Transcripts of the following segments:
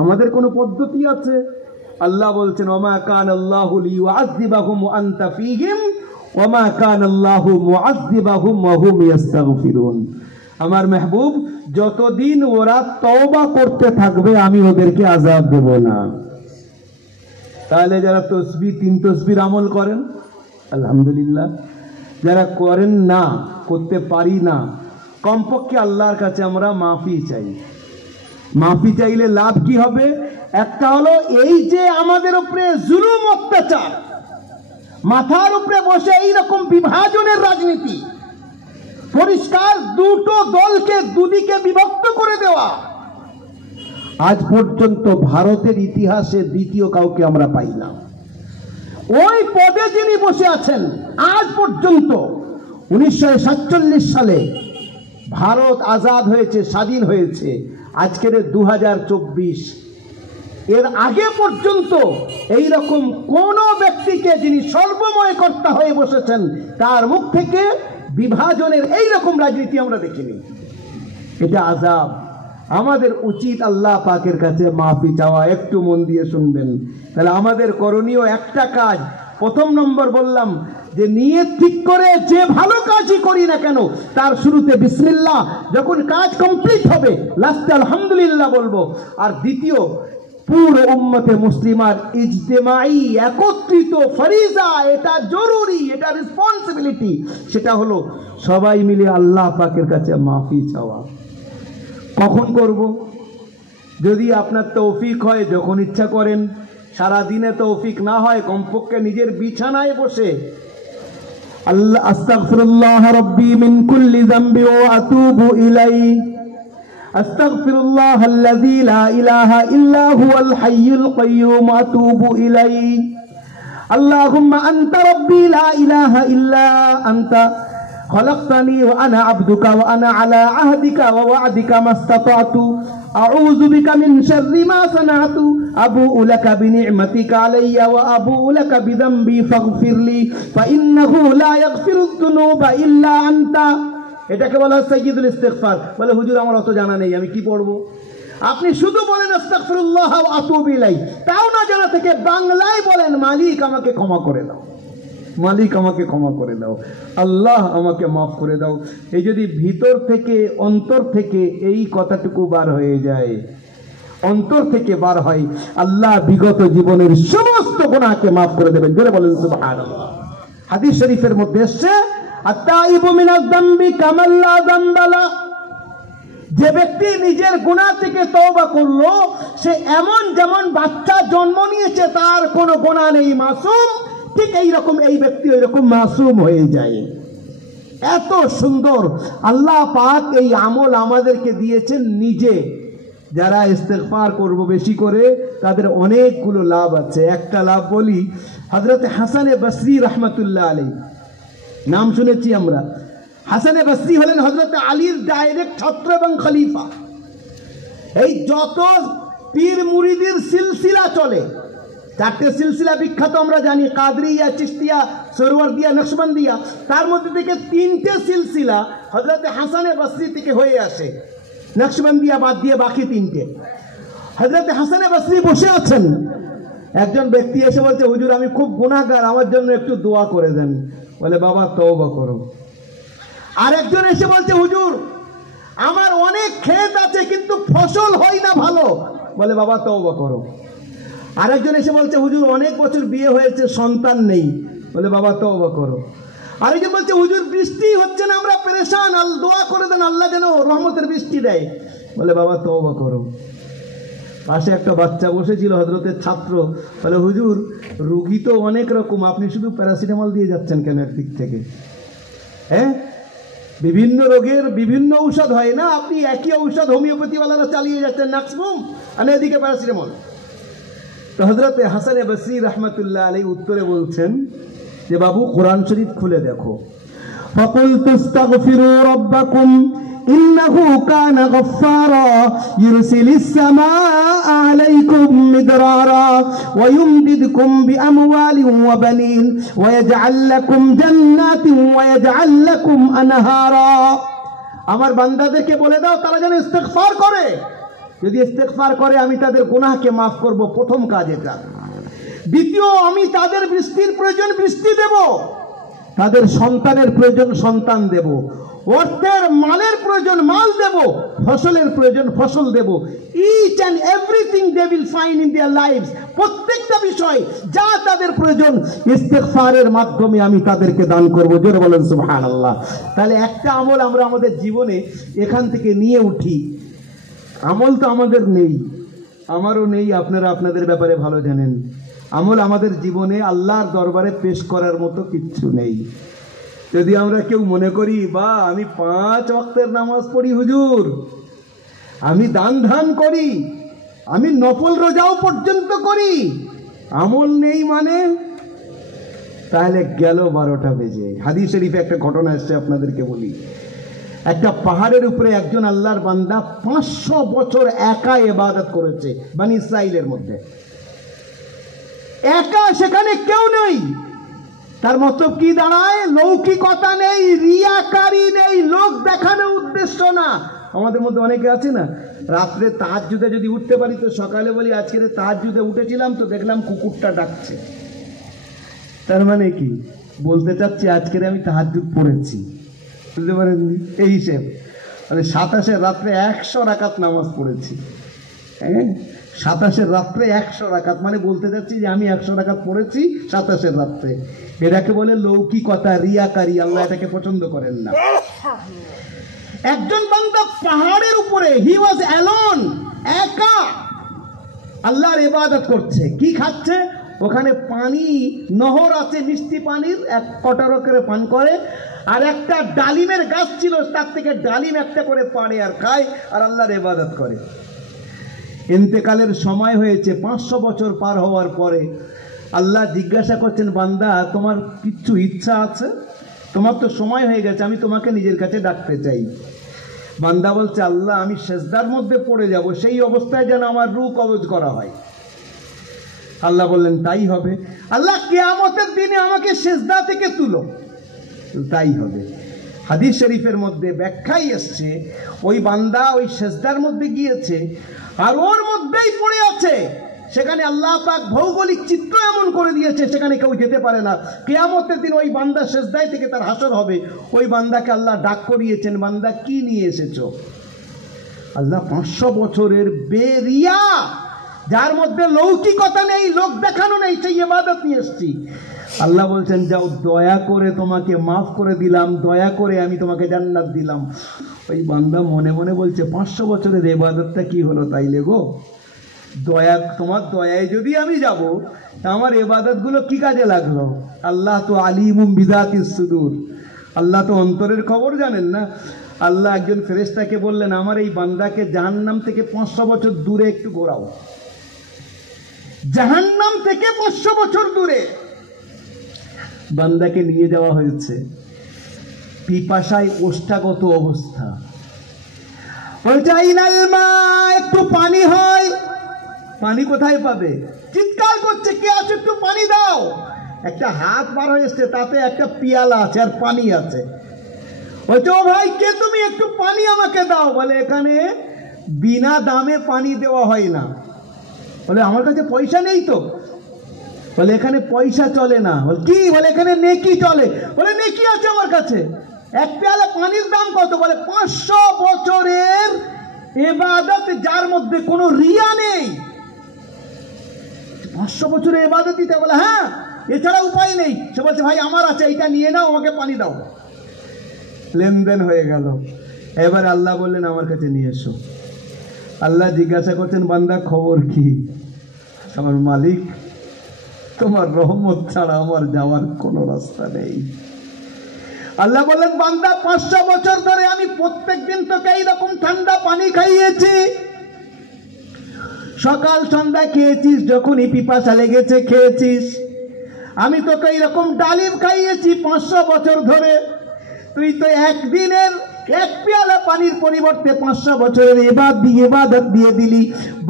আমাদের কোনো পদ্ধতি আছে? আল্লাহ বলছেন ওমা কানাল্লাহু লিয়ুআযযিবাহুম ওয়া আনতা ফীহিম ওমা কানাল্লাহু মুআযযিবাহুম ওয়া হুম ইস্তাগফিরুন। আমার মেহবুব, যতদিন ওরা তওবা করতে থাকবে আমি ওদেরকে আযাব দেব না। তাহলে যারা তসবিহ 3 তসবির আমল করেন আলহামদুলিল্লাহ, যারা করেন না, করতে পারি না, কমপক্ষে আল্লাহর কাছে আমরা মাফি চাই। মাফি চাইলে লাভ কি হবে? একটা হলো এই যে আমাদের উপরে জুলুম অত্যাচার, মাথার উপরে বসে এইরকম বিভাজনের রাজনীতি, পরিষ্কার দুটো দলকে দুদিকে বিভক্ত করে দেওয়া, আজ পর্যন্ত ভারতের ইতিহাসে দ্বিতীয় কাউকে আমরা পাই না। ওই পদে যিনি বসে আছেন আজ পর্যন্ত, 1947 সালে ভারত আজাদ হয়েছে, স্বাধীন হয়েছে, আজকের 2024, এর আগে পর্যন্ত এই রকম কোন ব্যক্তিকে যিনি সর্বময় কর্তা হয়ে বসেছেন তার মুখ থেকে বিভাজনের এই রকম রাজনীতি আমরা দেখিনি। এটা আযাব। আমাদের উচিত আল্লাহ পাকের কাছে মাফি চাওয়া। একটু মন দিয়ে শুনবেন। তাহলে আমাদের করণীয় একটা কাজ, প্রথম নম্বর বললাম যে নিয়ত ঠিক করে যে ভালো কাজই করি না কেন তার শুরুতে বিসমিল্লাহ, যখন কাজ কমপ্লিট হবে লাস্টে আলহামদুলিল্লাহ বলবো। আর দ্বিতীয়, পুরো উম্মতে মুসলিমার ইজতেমাই একত্রিত ফরিজা, এটা জরুরি, এটা রেসপন্সিবিলিটি, সেটা হলো সবাই মিলে আল্লাহ পাকের কাছে মাফি চাওয়া। কখন করব? যদি আপনার তৌফিক হয় যখন ইচ্ছা করেন, সারা দিনে তৌফিক না হয় কমপক্ষে নিজের বিছানায় বসে আল্লাহ আস্তাগফিরুল্লাহ রাব্বি মিন কুল্লি যামবি ওয়া আতুবু ইলাইহি আস্তাগফিরুল্লাহাল্লাযী লা ইলাহা ইল্লা হুয়াল হাইয়ুল কাইয়্যুম আতুবু ইলাইহি আল্লাহুম্মা আনতা রাব্বি লা ইলাহা ইল্লা আনতা خلقتني وأنا عبدك وأنا على عهدك ووعدك ما استطعت أعوذ بك من شر ما صنعت أبوء لك بنعمتك علي وأبوء لك بذنبي فاغفر لي فإنه لا يغفر الذنوب إلا أنت। এটাকে বলা হয় সাইয়্যিদুল ইস্তিগফার। বলে হুজুর আমার অত জানা নেই, আমি কি পড়বো? আপনি শুধু বলেন আস্তাগফিরুল্লাহ ওয়া আতুবু ইলাইহি, তাও না জানা থেকে বাংলায় বলেন মালিক আমাকে ক্ষমা করে দাও, মালিক আমাকে ক্ষমা করে দাও, আল্লাহ আমাকে মাফ করে দাও। এই যদি ভিতর থেকে অন্তর থেকে এই কথাটুকু বার হয়ে যায়, অন্তর থেকে বার হয়, আল্লাহ বিগত জীবনের সমস্ত গুনাহকে মাফ করে দেবেন। জোরে বলেন সুবহানাল্লাহ। হাদিস শরীফের মধ্যে এসেছে আত-তাইবু মিনাজ যামবি কামান লা যামবা লা, যে ব্যক্তি নিজের গুনাহ থেকে তওবা করলো সে এমন যেমন বাচ্চা জন্ম নিয়েছে তার কোনো গুনাহ নেই, মাসুম, ঠিক এইরকম এই ব্যক্তি ওইরকম মাসুম হয়ে যায়। এত সুন্দর আল্লাহ পাক এই আমল আমাদেরকে দিয়েছেন নিজে। যারা ইস্তেগফার করব বেশি করে তাদের অনেকগুলো লাভ আছে। একটা লাভ বলি, হযরত হাসানে বসরি রহমাতুল্লাহ আলাইহি, নাম শুনেছি আমরা। হাসানে বসরি হলেন হযরত আলীর ডাইরেক্ট ছাত্র এবং খলিফা। এই যত পীর মুরিদের সিলসিলা চলে, 4টে সিলসিলা বিখ্যাত আমরা জানি, কাদরিয়া, চিশতিয়া, সরওয়ারদিয়া, নকশবন্দিয়া, তার মধ্যে থেকে 3টে সিলসিলা হযরত হাসানে বসরি থেকে হয়ে আসে, নকশবন্দিয়া বাদ দিয়ে বাকি 3টে। হযরত হাসানে বসরি বসে আছেন, একজন ব্যক্তি এসে বলছে হুজুর আমি খুব গুনাহগার, আমার জন্য একটু দোয়া করে দেন। বলে বাবা তওবা করো। আর একজন এসে বলছে হুজুর আমার অনেক ক্ষেত আছে কিন্তু ফসল হয় না ভালো। বলে বাবা তওবা করো। আরেকজন এসে বলছে হুজুর অনেক বছর বিয়ে হয়েছে সন্তান নেই। বলে বাবা তওবা করো। আরেকজন বলছে হুজুর বৃষ্টি হচ্ছে না, আমরা পেরেশান, দোয়া করে দেন আল্লাহ যেন রহমতের বৃষ্টি দেয়। বলে বাবা তওবা করো। পাশে একটা বাচ্চা বসেছিল হযরতের ছাত্র, বলে হুজুর রোগী তো অনেক রকম, আপনি শুধু প্যারাসিটামল দিয়ে যাচ্ছেন কেন একদিক থেকে? হ্যাঁ, বিভিন্ন রোগের বিভিন্ন ঔষধ হয় না, আপনি একই ঔষধ হোমিওপ্যাথিওয়ালারা চালিয়ে যাচ্ছেন, নাক্সবুম আর এদিকে প্যারাসিটামল। তো হযরত হাসানে বসরি রহমাতুল্লাহ আলাইহি উত্তরে বলছেন যে বাবু কোরআন শরীফ খুলে দেখো। ফাকুলতু আস্তাগফিরু রাব্বাকুম ইন্নাহু কানা গফফারা ইরসিলিস সামাআ আলাইকুম মিদরারা ওয়া ইউমদিদকুম বিআমওয়ালিন ওয়া বানিন ওয়া ইয়াজআল লাকুম জান্নাতিন ওয়া ইয়াজআল লাকুম আনহারা। আমার বান্দাদেরকে বলে দাও তারা যেন ইস্তিগফার করে, যদি ইস্তেগফার করে আমি তাদের গুনাহকে মাফ করব, প্রথম কাজ এটা। দ্বিতীয়, আমি তাদের বৃষ্টির প্রয়োজন বৃষ্টি দেব, তাদের সন্তানের প্রয়োজন সন্তান দেব, অর্থের মালের প্রয়োজন মাল দেব, ফসলের প্রয়োজন ফসল দেব। Each and everything they will find in their lifes, প্রত্যেকটা বিষয় যা তাদের প্রয়োজন ইস্তেগফারের মাধ্যমে আমি তাদেরকে দান করব। জোরে বলেন সুবহানাল্লাহ। তাহলে একটা আমল আমরা আমাদের জীবনে এখান থেকে নিয়ে উঠি। আমল তো আমাদের নেই, আমারও নেই, আপনারা আপনাদের ব্যাপারে ভালো জানেন। আমল আমাদের জীবনে আল্লাহর দরবারে পেশ করার মতো কিচ্ছু নেই। যদি আমরা কেউ মনে করি বা আমি 5 ওয়াক্তের নামাজ পড়ি হুজুর, আমি দান ধান করি, আমি নফল রোজাও পর্যন্ত করি, আমল নেই মানে, তাহলে গেল 12টা বেজে। হাদিস শরীফে একটা ঘটনা এসছে, আপনাদেরকে বলি। একটা পাহাড়ের উপরে একজন আল্লাহর বান্দা 500 বছর একা ইবাদত করেছে, বনি ইসরাইলের মধ্যে একা, সেখানে কেউ নেই। তার মতলব কি দাঁড়ায়? লৌকিকতা নেই, রিয়াকারি নেই, লোক দেখানোর উদ্দেশ্য না। আমাদের মধ্যে অনেকে আছে না, রাত্রে তাহাজ্জুদে যদি উঠতে পারি তো সকালে বলি আজকে তাহাজ্জুদে উঠেছিলাম তো দেখলাম কুকুরটা ডাকছে। তার মানে কি বলতে চাচ্ছি? আজকে আমি তাহাজ্জুদ পড়েছি, বুঝতে পারেননি? এই হিসেব মানে 27 রাত্রে 100 রাকাত নামাজ পড়েছি। হ্যাঁ, 27 রাত্রে 100 রাকাত, মানে বলতে চাচ্ছি যে আমি 100 রাকাত পড়েছি 27 রাত্রে। এটাকে বলে লৌকিকতা, রিয়াকারি। আল্লাহ এটাকে পছন্দ করেন না। একজন বান্দা পাহাড়ের উপরে, হি ওয়াজ অ্যালোন, একা আল্লাহর ইবাদত করছে। কি খাচ্ছে? ওখানে পানি, নহর আছে মিষ্টি পানির, 1 কটারো করে পান করে, আর একটা ডালিমের গাছ ছিল, তার থেকে ডালিম একটা করে পাড়ে আর খায়, আর আল্লাহর ইবাদত করে। ইন্তেকালের সময় হয়েছে, 500 বছর পার হওয়ার পরে আল্লাহ জিজ্ঞাসা করছেন, বান্দা তোমার কিচ্ছু ইচ্ছা আছে? তোমার তো সময় হয়ে গেছে, আমি তোমাকে নিজের কাছে ডাকতে চাই। বান্দা বলছে, আল্লাহ আমি সেজদার মধ্যে পড়ে যাব, সেই অবস্থায় যেন আমার রূহ কবজ করা হয়। আল্লাহ বললেন, তাই হবে। আল্লাহ কিয়ামতের দিনে আমাকে সেজদা থেকে তুলো, তাই হবে। হাদিস শরীফের মধ্যে ব্যাখ্যাই এসছে, ওই বান্দা ওই সেজদার মধ্যে গিয়েছে আর ওর মধ্যেই পড়ে আছে। সেখানে আল্লাহ পাক ভৌগোলিক চিত্র এমন করে দিয়েছে, সেখানে কেউ যেতে পারে না। কিয়ামতের দিন ওই বান্দা সেজদায় থেকে তার হাসর হবে। ওই বান্দাকে আল্লাহ ডাক করিয়েছেন, বান্দা কি নিয়ে এসেছো? আল্লাহ 500 বছরের বেরিয়া, যার মধ্যে লৌকিকতা নেই, লোক দেখানো নেই, সেই ইবাদত নিয়ে এসেছি। আল্লাহ বলছেন, যাও, দয়া করে তোমাকে মাফ করে দিলাম, দয়া করে আমি তোমাকে জান্নাত দিলাম। ওই বান্দা মনে মনে বলছে, 500 বছরের ইবাদতটা কি হলো তাইলে গো? দয়া, তোমার দয়ায় যদি আমি যাব, তা আমার ইবাদতগুলো কি কাজে লাগলো? আল্লাহ তো আলিমুম বিযাতিস সুদূর, আল্লাহ তো অন্তরের খবর জানেন না। আল্লাহ একজন ফেরেশতাকে বললেন, আমার এই বান্দাকে জাহান্নাম থেকে 500 বছর দূরে একটু ঘোরাও। জাহান্নাম থেকে 500 বছর দূরে বান্দাকে নিয়ে যাওয়া হয়েছে। পিপাসায় ওষ্ঠাগত অবস্থা, বলছে আইনাল মা, একটু পানি হয়। পানি কোথায় পাবে? চিৎকার করছে, কে আছে একটু পানি দাও। একটা হাত বার হয়ে এসছে, তাতে একটা পিয়ালা আছে আর পানি আছে। বলছে, ও ভাই কে তুমি, একটু পানি আমাকে দাও। বলে, এখানে বিনা দামে পানি দেওয়া হয় না। বলে, আমার কাছে পয়সা নেই তো। বলে, এখানে পয়সা চলে না। বলে, কি? বলে, এখানে নেকি চলে। বলে, নেকি আছে আমার কাছে। 1 পেয়ালা পানির দাম কত? বলে, 500 বছরের ইবাদত, যার মধ্যে কোনো রিয়া নেই। 500 বছরের ইবাদত দিতে? বলে, হ্যাঁ, এছাড়া উপায় নেই। সে বলছে, ভাই আমার আছে, এইটা নিয়ে নাও, আমাকে পানি দাও। লেনদেন হয়ে গেল। এবার আল্লাহ বললেন, আমার কাছে নিয়ে এসো। আল্লাহ জিজ্ঞাসা করছেন, বান্দা খবর কি? আমার মালিক, তোমার রহমত ছাড়া আমার যাওয়ার কোনো রাস্তা নেই। আল্লাহ বললেন, বান্দা 500 বছর ধরে আমি প্রত্যেক দিন তোকে এইরকম ঠান্ডা পানি খাইয়েছি, সকাল সন্ধ্যা খেয়েছিস, যখনই পিপাসা লেগেছে খেয়েছিস। আমি তোকে এইরকম ডালিম খাইয়েছি 500 বছর ধরে। তুই তো একদিনের 1 পেয়ালা পানির পরিবর্তে 500 বছরের ইবাদত দিয়ে দিলি।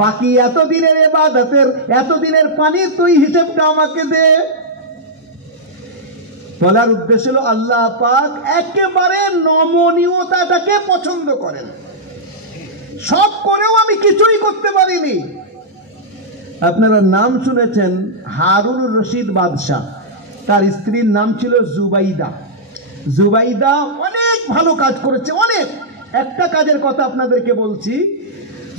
বাকি এতদিনের ইবাদতের, এতদিনের পানির তুই হিসেবটা আমাকে দে। বলার উদ্দেশ্য হলো, আল্লাহ পাক একেবারে নমনীয়তাটাকে পছন্দ করেন। সব করেও আমি কিছুই করতে পারিনি। আপনারা নাম শুনেছেন হারুন রশিদ বাদশাহ, তার স্ত্রীর নাম ছিল জুবাইদা। জুবাইদা অনেক ভালো কাজ করেছে, অনেক। একটা কাজের কথা আপনাদেরকে বলছি,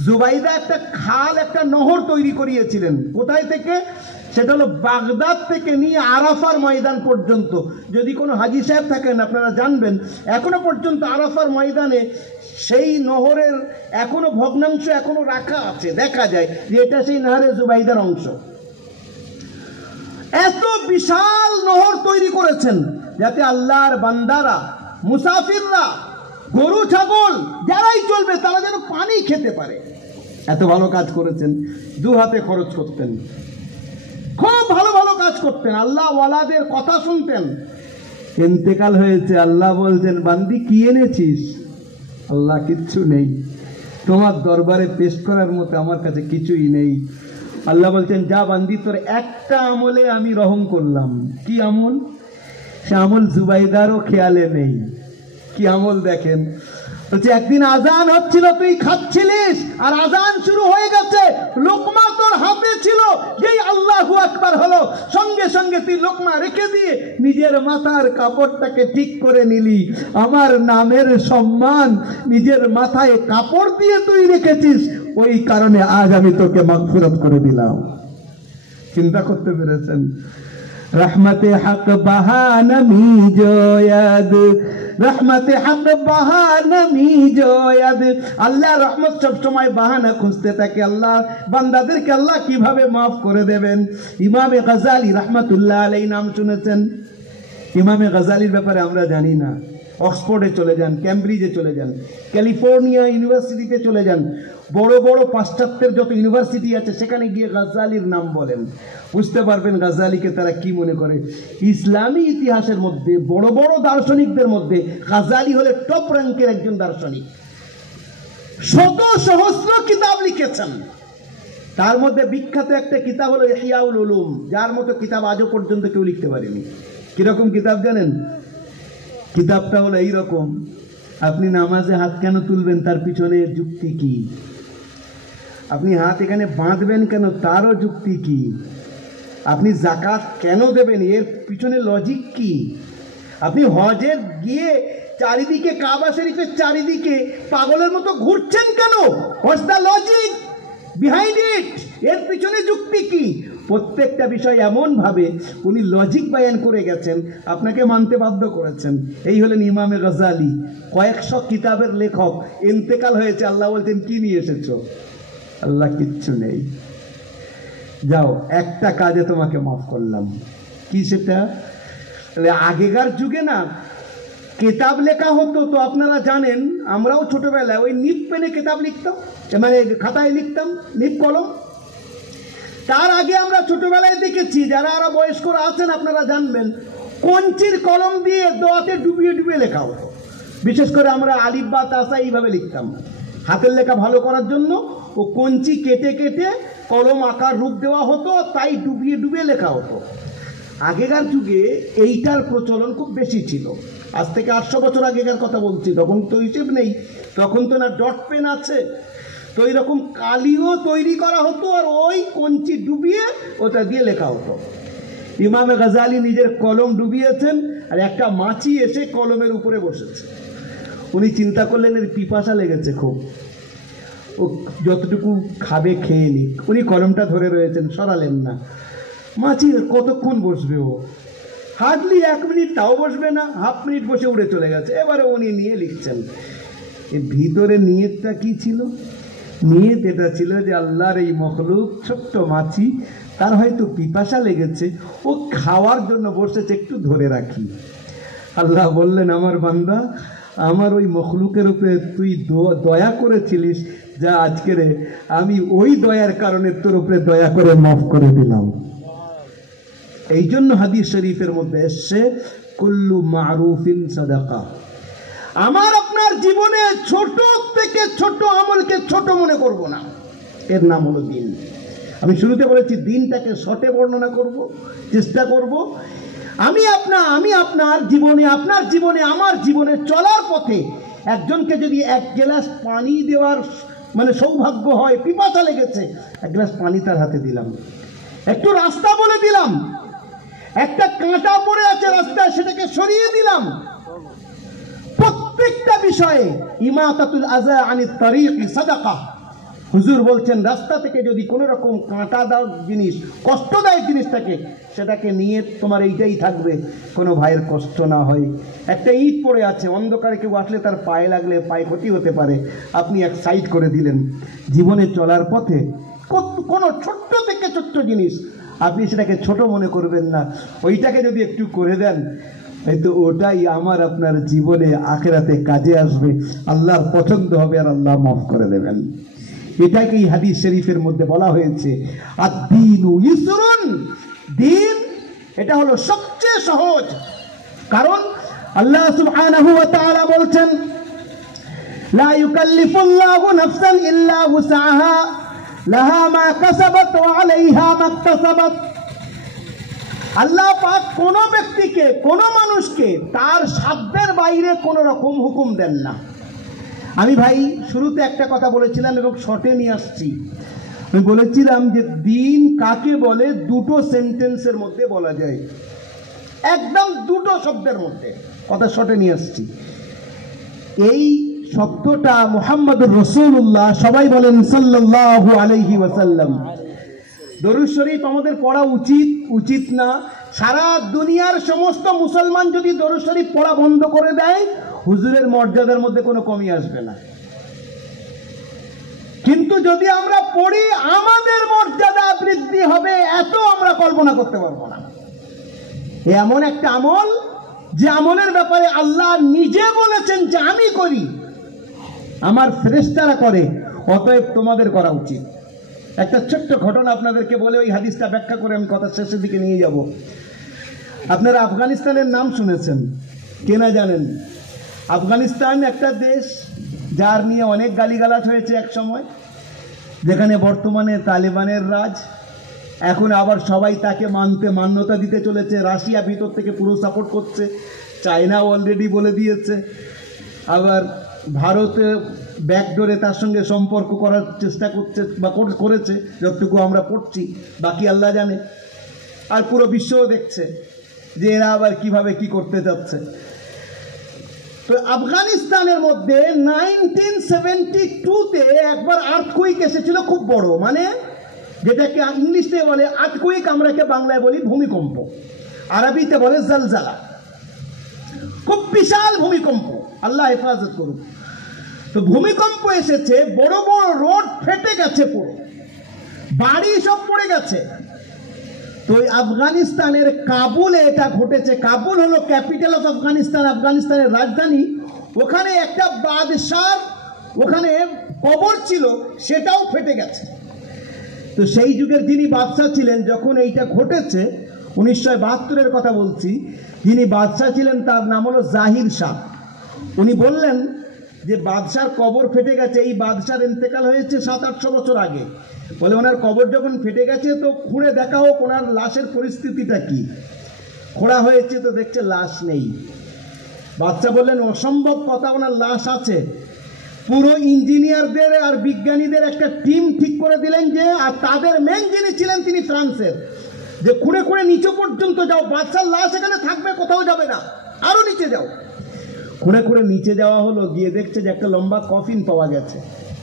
জুবাইদা একটা খাল, একটা নহর তৈরি করিয়েছিলেন। কোথায় থেকে? সেটা হলো বাগদাদ থেকে নিয়ে আরাফার ময়দান পর্যন্ত। যদি কোনো হাজী সাহেব থাকেন আপনারা জানবেন, এখনো পর্যন্ত আরাফার ময়দানে সেই নহরের এখনো ভগ্নাংশ এখনো রাখা আছে, দেখা যায় যে এটা সেই নাহরে জুবাইদার অংশ। এত বিশাল নহর তৈরি করেছেন যাতে আল্লাহর বান্দারা, মুসাফিররা, গরু ছাগল যারাই চলবে তারা যেন পানি খেতে পারে। এত ভালো কাজ করেছেন, দু হাতে খরচ করতেন, খুব ভালো ভালো কাজ করতেন, আল্লাহ ওয়ালাদের কথা শুনতেন। ইন্তেকাল হয়েছে, আল্লাহ বলছেন বান্দি কি এনেছিস? আল্লাহ কিচ্ছু নেই, তোমার দরবারে পেশ করার মতো আমার কাছে কিছুই নেই। আল্লাহ বলছেন যা বান্দি, তোর একটা আমলে আমি রহম করলাম। কি আমল? সে আমল জুবাইদারও খেয়ালে নেই। কি আমল দেখেন, বলছে একদিন আজান হচ্ছিল, তুই খাচ্ছিলিস আর আজান শুরু হয়ে গেছে, লোকমা তোর হাতে ছিল, যেই আল্লাহু আকবার হলো সঙ্গে সঙ্গে তুই লোকমা রেখে দিয়ে নিজের মাথার কাপড়টাকে ঠিক করে নিলি। আমার নামের সম্মান নিজের মাথায় কাপড় দিয়ে তুই রেখেছিস, ওই কারণে আজ আমি তোকে মাগফিরাত করে দিলাম। চিন্তা করতে পেরেছেন? রহমতে হক বাহানমি জয়াদ, রহমতে হক বাহানমি জয়াদ। আল্লাহ রহমত সব সময় বাহানা খুঁজতে থাকে। আল্লাহ বান্দাদেরকে আল্লাহ কিভাবে মাফ করে দেবেন। ইমামে গাজালি রহমতুল্লাহ আলাইহি নাম শুনেছেন? ইমামে গাজালির ব্যাপারে আমরা জানি না। অক্সফোর্ডে চলে যান, ক্যামব্রিজে চলে যান, ক্যালিফোর্নিয়া ইউনিভার্সিটিতে চলে যান, বড় বড় পাশ্চাত্যের যত ইউনিভার্সিটি আছে সেখানে গিয়ে গাজালির নাম বলেন, বুঝতে পারবেন গাজালিকে তারা কি মনে করে। ইসলামী ইতিহাসের মধ্যে বড় বড় দার্শনিকদের মধ্যে গাজালি হলে টপ র্যাঙ্কের একজন দার্শনিক। শত সহস্র কিতাব লিখেছেন, তার মধ্যে বিখ্যাত একটা কিতাব হলো ইহয়াউল উলুম, যার মতো কিতাব আজও পর্যন্ত কেউ লিখতে পারেনি। কিরকম কিতাব জানেন? কিতাবটা হলো এইরকম, আপনি নামাজে হাত কেন তুলবেন তার পিছনে যুক্তি কি, আপনি হাত এখানে বাঁধবেন কেন তারও যুক্তি কি, আপনি জাকাত কেন দেবেন এর পিছনে লজিক কি, আপনি হজে গিয়ে চারিদিকে কাবা শরীফের চারিদিকে পাগলের মতো ঘুরছেন কেন, what's the logic behind it, এর পিছনে যুক্তি কি। প্রত্যেকটা বিষয় এমন ভাবে উনি লজিক বায়ান করে গেছেন, আপনাকে মানতে বাধ্য করেছেন। এই হলেন ইমামে গাজালি, কয়েকশো কিতাবের লেখক। ইন্তেকাল হয়েছে, আল্লাহ বলতেন কি নিয়ে এসেছো? আল্লাহ কিচ্ছু নেই, যাও একটা কাজে তোমাকে মাফ করলাম। কি সেটা? আগেকার যুগে না কিতাব লেখা হতো তো আপনারা জানেন, আমরাও ছোটবেলায় ওই নিপ পেনে কিতাব লিখতাম, মানে খাতায় লিখতাম, নিপ কলম। তার আগে আমরা ছোটবেলায় দেখেছি, যারা আরো বয়স্করা আছেন আপনারা জানবেন, কঞ্চির কলম দিয়ে দোয়াতে ডুবিয়ে ডুবিয়ে লেখা হতো। বিশেষ করে আমরা আলিফ বা তাসা এইভাবে লিখতাম। হাতের লেখা ভালো করার জন্য ও কঞ্চি কেটে কেটে কলম আকার রূপ দেওয়া হতো, তাই ডুবিয়ে ডুবিয়ে লেখা হতো। আগেকার যুগে এইটার প্রচলন খুব বেশি ছিল। আজ থেকে 800 বছর আগেকার কথা বলছি, তখন তো হিসেব নেই, তখন তো না ডট পেন আছে। তো এইরকম কালিও তৈরি করা হতো আর ওই কঞ্চি ডুবিয়ে ওটা দিয়ে লেখা হতো। ইমামে গাজালি নিজের কলম ডুবিয়েছেন আর একটা মাছি এসে কলমের উপরে বসেছে। উনি চিন্তা করলেন এর পিপাসা লেগেছে খুব, ও যতটুকু খাবে খেয়ে নিক। উনি কলমটা ধরে রয়েছেন, সরালেন না। মাছি কতক্ষণ বসবে? ও হার্ডলি 1 মিনিট, তাও বসবে না, হাফ মিনিট বসে উড়ে চলে গেছে। এবারে উনি নিয়ে লিখছেন। এর ভিতরে নিয়তটা কি ছিল? নিয়ত এটা ছিল যে আল্লাহর এই মখলুক ছোট্ট মাছি, তার হয়তো পিপাসা লেগেছে, ও খাওয়ার জন্য বসেছে, একটু ধরে রাখি। আল্লাহ বললেন আমার বান্দা, আমার ওই মখলুকের উপরে তুই দয়া করেছিলিস, যা আজকে আমি ওই দয়ার কারণে তোর উপরে দয়া করে মাফ করে দিলাম। এই জন্য হাদিস শরীফের মধ্যে এসছে কুল্লু মারুফিন সাদাকা। আমার আপনার জীবনে ছোট থেকে ছোট আমলকে ছোট মনে করব না, এর নাম হলো দিন। আমি শুরুতে বলেছি দিনটাকে শর্টে বর্ণনা করব, চেষ্টা করব। আমি আপনার জীবনে, আপনার জীবনে, আমার জীবনে চলার পথে একজনকে যদি 1 গ্লাস পানি দেওয়ার মানে সৌভাগ্য হয়, পিপাসা লেগেছে, এক গ্লাস পানি তার হাতে দিলাম, একটু রাস্তা বলে দিলাম, একটা কাঁটা পড়ে আছে রাস্তায় সেটাকে সরিয়ে দিলাম। প্রত্যেকটা বিষয়ে ইমাতাতুল আযা আনিত তারিকি সাদাকা। হুজুর বলছেন রাস্তা থেকে যদি কোনো রকম কাঁটাদায়ক জিনিস, কষ্টদায়ক জিনিস থাকে, সেটাকে নিয়ে তোমার এইটাই থাকবে, কোনো ভাইয়ের কষ্ট না হয়। একটা ইট পড়ে আছে, অন্ধকারে কেউ আসলে তার পায়ে লাগলে পায়ে ক্ষতি হতে পারে, আপনি এক সাইড করে দিলেন। জীবনে চলার পথে কোনো ছোট্ট থেকে ছোট্ট জিনিস আপনি সেটাকে ছোট মনে করবেন না, ওইটাকে যদি একটু করে দেন, হয়তো ওটাই আমার আপনার জীবনে আখিরাতে কাজে আসবে, আল্লাহর পছন্দ হবে আর আল্লাহ মাফ করে দেবেন। এটাকেই হাদিস শরীফের মধ্যে বলা হয়েছে আদ-দীনু ইসরুন, দিন এটা হলো সবচেয়ে সহজ। কারণ আল্লাহ সুবহানাহু ওয়া তাআলা বলছেন লা ইউকাল্লিফুল্লাহু নাফসান ইল্লা উসআহা লাহা মা কাসাবাত ওয়া আলাইহা মা ইকতাসাবাত। আল্লাহ পাক কোনো ব্যক্তিকে, কোনো মানুষকে তার সাধ্যের বাইরে কোনো রকম হুকুম দেন না। আমি ভাই শুরুতে একটা কথা বলেছিলাম এবং শর্টে নিয়ে আসছি। আমি বলেছিলাম যে দিন কাকে বলে দুটো সেন্টেন্সের মধ্যে বলা যায়, একদম দুটো শব্দের মধ্যে, কথা শর্টে নিয়ে আসছি। এই শব্দটা মুহাম্মদুর রাসূলুল্লাহ, সবাই বলেন সাল্লাল্লাহু আলাইহি ওয়াসাল্লাম। দরুদ শরীফ আমাদের পড়া উচিত, উচিত না? সারা দুনিয়ার সমস্ত মুসলমান যদি দরুদ শরীফ পড়া বন্ধ করে দেয়, হুজুরের মর্যাদার মধ্যে কোনো কমি আসবে না। কিন্তু যদি আমরা পড়ি, আমাদের মর্যাদা বৃদ্ধি হবে, এত আমরা কল্পনা করতে পারবো না। এমন একটা আমল যে আমলের ব্যাপারে আল্লাহ নিজে বলেছেন যে আমি করি, আমার ফেরেশতারা করে, অতএব তোমাদের করা উচিত। একটা ছোট্ট ঘটনা আপনাদেরকে বলে ওই হাদিসটা ব্যাখ্যা করে আমি কথা শেষের দিকে নিয়ে যাব। আপনারা আফগানিস্তানের নাম শুনেছেন, কেনা জানেন? আফগানিস্তান একটা দেশ যার নিয়ে অনেক গালিগালাজ হয়েছে এক সময়, যেখানে বর্তমানে তালেবানের রাজ। এখন আবার সবাই তাকে মান্যতা দিতে চলেছে। রাশিয়া ভিতর থেকে পুরো সাপোর্ট করছে, চায়না অলরেডি বলে দিয়েছে, আবার ভারতে ব্যাকডোরে তার সঙ্গে সম্পর্ক করার চেষ্টা করছে বা করেছে, যতটুকু আমরা পড়ছি, বাকি আল্লাহ জানে। আর পুরো বিশ্বও দেখছে যে এরা আবার কিভাবে কি করতে যাচ্ছে। তো আফগানিস্তানের মধ্যে 1972-তে একবার আর্থকুইক এসেছিল, খুব বড়, মানে যেটাকে ইংলিশে বলে আর্থকুইক, আমরাকে বাংলায় বলি ভূমিকম্প, আরবিতে বলে জালজালা। খুব বিশাল ভূমিকম্প, আল্লাহ হেফাজত করুক। তো ভূমিকম্প এসেছে, বড় বড় রোড ফেটে গেছে, পুরো বাড়ি সব পড়ে গেছে। তো আফগানিস্তানের কাবুলে এটা ঘটেছে। কাবুল হলো ক্যাপিটাল অফ আফগানিস্তান, আফগানিস্তানের রাজধানী। ওখানে একটা বাদশার ওখানে কবর ছিল, সেটাও ফেটে গেছে। তো সেই যুগের যিনি বাদশাহ ছিলেন, যখন এইটা ঘটেছে, 1972-এর কথা বলছি, যিনি বাদশাহ ছিলেন তার নাম হলো জাহির শাহ। উনি বললেন যে বাদশার কবর ফেটে গেছে। এই বাদশার ইন্তেকাল হয়েছে 700-800 বছর আগে। বলে ওনার কবর যখন ফেটে গেছে তো খুঁড়ে দেখা হোক ওনার লাশের পরিস্থিতিটা কি। খোঁড়া হয়েছে তো দেখছে লাশ নেই। বাদশা বললেন অসম্ভব কথা, ওনার লাশ আছে। পুরো ইঞ্জিনিয়ারদের আর বিজ্ঞানীদের একটা টিম ঠিক করে দিলেন যে, আর তাদের মেন যিনি ছিলেন তিনি ফ্রান্সের, যে খুঁড়ে খুঁড়ে নিচে পর্যন্ত যাও, বাদশার লাশ এখানে থাকবে, কোথাও যাবে না, আরো নিচে যাও। খুঁড়ে খুঁড়ে নিচে যাওয়া হলো, গিয়ে দেখছে যে একটা লম্বা কফিন পাওয়া গেছে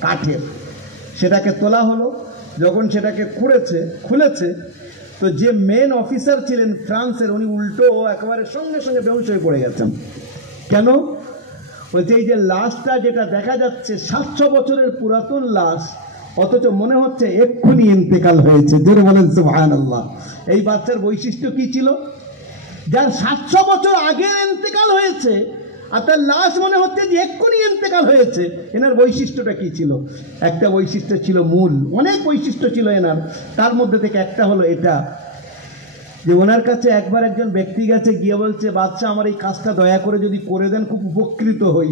কাঠের। সেটাকে তোলা হলো। যখন সেটাকে খুলেছে তো যে মেন অফিসার ছিলেন ফ্রান্সের, উনি উল্টো একেবারে সঙ্গে সঙ্গে বেহুশ হয়ে পড়ে গেছেন। কেন? বলছে এই যে লাশটা যেটা দেখা যাচ্ছে 700 বছরের পুরাতন লাশ, অথচ মনে হচ্ছে এক্ষুনি ইন্তেকাল হয়েছে। জোরে বলেন সুবহানাল্লাহ। এই বাচ্চার বৈশিষ্ট্য কি ছিল? যার 700 বছর আগে ইন্তেকাল হয়েছে আর তার লাশ মনে হচ্ছে যে এক্ষুনি ইন্তেকাল হয়েছে, এনার বৈশিষ্ট্যটা কি ছিল? একটা বৈশিষ্ট্য ছিল মূল, অনেক বৈশিষ্ট্য ছিল এনার, তার মধ্যে থেকে একটা হলো এটা যে ওনার কাছে একবার একজন ব্যক্তি গেছে, গিয়ে বলছে বাদশা আমার এই কাজটা দয়া করে যদি করে দেন খুব উপকৃত হই।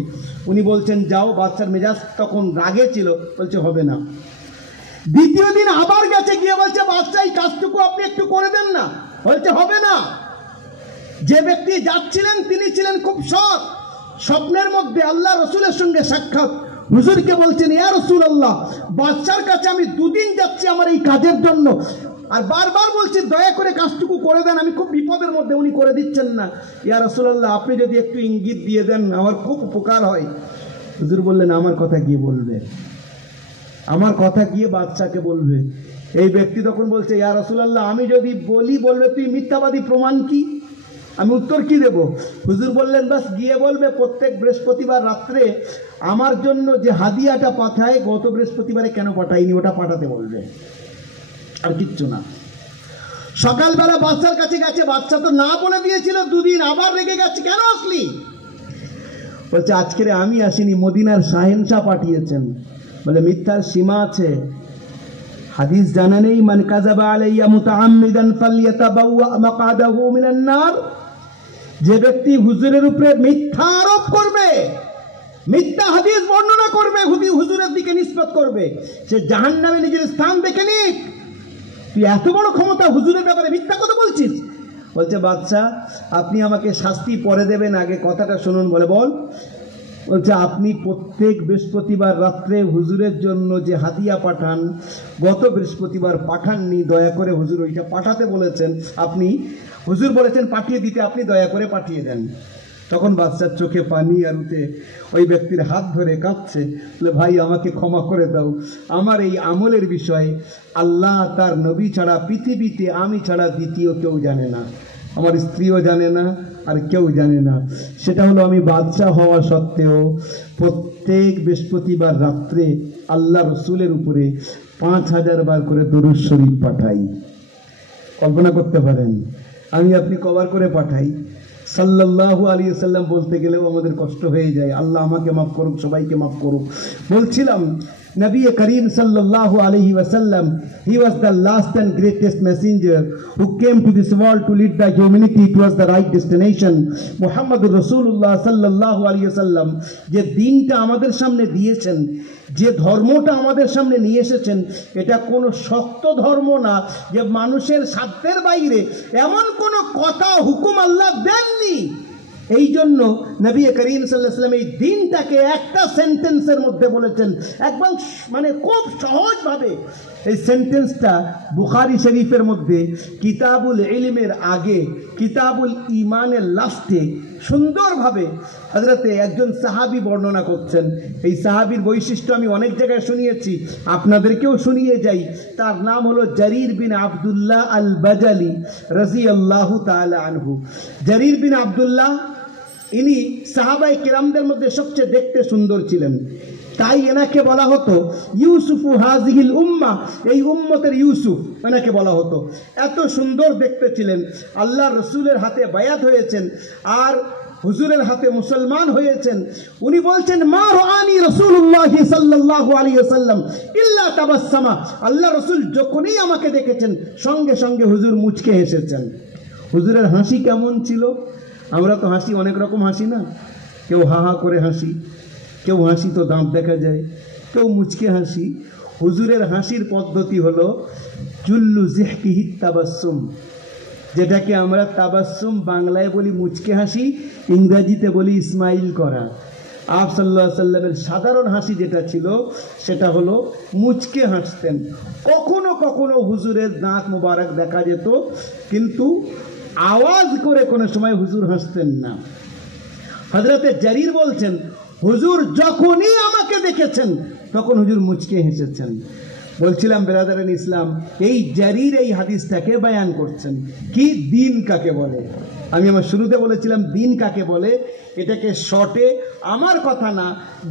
উনি বলছেন যাও। বাদশার মেজাজ তখন রাগে ছিল, বলছে হবে না। দ্বিতীয় দিন আবার গেছে, গিয়ে বলছে বাদশা এই কাজটুকু আপনি একটু করে দেন না, বলছে হবে না। যে ব্যক্তি যাচ্ছিলেন তিনি ছিলেন খুব সৎ, স্বপ্নের মধ্যে আল্লাহ রসুলের সঙ্গে সাক্ষাৎ, হুজুরকে বলছেন, ইয়া রাসূলুল্লাহ, বাদশার কাছে আমি 2 দিন যাচ্ছি আমার এই কাজের জন্য, আর বারবার বলছি দয়া করে কাজটুকু করে দেন, আমি খুব বিপদের মধ্যে। উনি করে দিচ্ছেন না। ইয়া রাসূলুল্লাহ, আপনি যদি একটু ইঙ্গিত দিয়ে দেন আমার খুব উপকার হয়। হুজুর বললেন, আমার কথা গিয়ে বলবে, আমার কথা গিয়ে বাদশাকে বলবে। এই ব্যক্তি তখন বলছে, ইয়া রাসূলুল্লাহ, আমি যদি বলি বলবে তুই মিথ্যাবাদী, প্রমাণ কি? আমি উত্তর কি দেব? হুজুর বললেন, বাস গিয়ে বলবে প্রত্যেক বৃহস্পতিবার রাত্রে আমার জন্য যে হাদিয়াটা পাঠায় গত বৃহস্পতিবারে কেন পাঠাইনি ওটা পাঠাতে বলবে, আর কিচ্ছু না। সকালবেলা বাদশার কাছে গেছে, বাদশা তো না বলে দিয়েছিল 2 দিন, আবার রেগে গেছে, কেন আসলি? বলছে আজকে আমি আসিনি, মদিনার শাহেনশাহ পাঠিয়েছেন। বলে মিথ্যার সীমা আছে, হাদিস জানা নেই? মান কাযাবা আলাইয়া মুতাআম্মিদান ফালইয়াতাবাওয়া মাকআদাহু মিনান নার। যে ব্যক্তি হুজুরের উপরে মিথ্যা আরোপ করবে, মিথ্যা হাদিস বর্ণনা করবে, হুজুরের দিকে নিসবত করবে, সে জাহান্নামে নিজের স্থান দেখে নিক। তুই এত বড় ক্ষমতা, হুজুরের ব্যাপারে মিথ্যা কথা বলছিস? বলছে বাদশাহ, আপনি আমাকে শাস্তি পরে দেবেন, আগে কথাটা শুনুন। বলে বল। বলছে আপনি প্রত্যেক বৃহস্পতিবার রাত্রে হুজুরের জন্য যে হাদিয়া পাঠান, গত বৃহস্পতিবার পাঠাননি, দয়া করে হুজুর ওইটা পাঠাতে বলেছেন, আপনি হুজুর বলেছেন পাঠিয়ে দিতে, আপনি দয়া করে পাঠিয়ে দেন। তখন বাদশার চোখে পানি আর উঠে ওই ব্যক্তির হাত ধরে কাঁদছে। বলে ভাই, আমাকে ক্ষমা করে দাও, আমার এই আমলের বিষয়ে আল্লাহ তার নবী ছাড়া পৃথিবীতে আমি ছাড়া দ্বিতীয় কেউ জানে না, আমার স্ত্রীও জানে না, আর কেউ জানে না। সেটা হলো আমি বাদশাহ হওয়া সত্ত্বেও প্রত্যেক বৃহস্পতিবার রাত্রে আল্লাহ রসুলের উপরে 5000 বার করে দরুদ শরীফ পাঠাই। কল্পনা করতে পারেন আমি আপনি কবার করে পাঠাই? সাল্লাল্লাহু আলাইহি ওয়াসাল্লাম বলতে গেলেও আমাদের কষ্ট হয়ে যায়। আল্লাহ আমাকে মাফ করুক, সবাইকে মাফ করুক। বলছিলাম Nabi Karim sallallahu alaihi wasallam, he was the last and greatest messenger who came to this world to lead the humanity towards the right destination. মুহাম্মদুর রাসূলুল্লাহ sallallahu alaihi wasallam যে দিনটা আমাদের সামনে দিয়েছেন, যে ধর্মটা আমাদের সামনে নিয়ে এসেছেন, এটা কোনো শক্ত ধর্ম না যে মানুষের সাধ্যের বাইরে এমন কোনো কথা হুকুম আল্লাহ দেননি। এই জন্য নবী করিম সাল্লাল্লাহু আলাইহি ওয়াসাল্লাম এই দিনটাকে একটা সেন্টেন্সের মধ্যে বলেছেন, একদম মানে খুব সহজভাবে। এই সেন্টেন্সটা বুখারী শরীফের মধ্যে কিতাবুল ইলমের আগে কিতাবুল ঈমানের লাস্টে সুন্দরভাবে হযরতে একজন সাহাবী বর্ণনা করছেন। এই সাহাবীর বৈশিষ্ট্য আমি অনেক জায়গায় শুনিয়েছি, আপনাদেরকেও শুনিয়ে যাই। তার নাম হলো জারির বিন আব্দুল্লাহ আল বাজালি রাদিয়াল্লাহু তাআলা আনহু। জারির বিন আব্দুল্লাহ ইনি সাহাবায়ে কেরামদের মধ্যে সবচেয়ে দেখতে সুন্দর ছিলেন, তাই এনাকে বলা হতো ইউসুফু হাযিহিল উম্মা, এই উম্মতের ইউসুফ এনাকে বলা হতো। এত সুন্দর দেখতে ছিলেন। আল্লাহ রসুলের হাতে বায়াত হয়েছেন আর হুজুরের হাতে মুসলমান হয়েছেন। উনি বলছেন, মা রাআনি রাসূলুল্লাহ সাল্লাল্লাহু আলাইহি ওয়াসাল্লাম ইল্লা তাবাসসামা। আল্লাহ রসুল যখনই আমাকে দেখেছেন সঙ্গে সঙ্গে হুজুর মুচকে হেসেছেন। হুজুরের হাসি কেমন ছিল? আমরা তো হাসি অনেক রকম হাসি না, কেউ হা হা করে হাসি, কেউ হাসি তো দাঁত দেখা যায়, কেউ মুচকে হাসি। হুজুরের হাসির পদ্ধতি হলো জুল্লু জিহকিহি তাবাসসুম, যেটাকে আমরা তাবাসসুম বাংলায় বলি মুচকে হাসি, ইংরেজিতে বলি স্মাইল করা। আপ সাল্লাল্লাহু আলাইহি সাল্লামের সাধারণ হাসি যেটা ছিল সেটা হলো মুচকে হাসতেন। কখনো কখনো হুজুরের দাঁত মোবারক দেখা যেত, কিন্তু আওয়াজ করে কোনো সময় হুজুর হাসতেন না। হযরতে জারির বলছেন, হুজুর যখনই আমাকে দেখেছেন তখন হুজুর মুচকে হেসেছেন। বলছিলাম বেরাদারান ইসলাম, এই জারির এই হাদিসটাকে বয়ান করছেন কি দিন কাকে বলে। আমি আমার শুরুতে বলেছিলাম দিন কাকে বলে, এটাকে শর্টে আমার কথা না,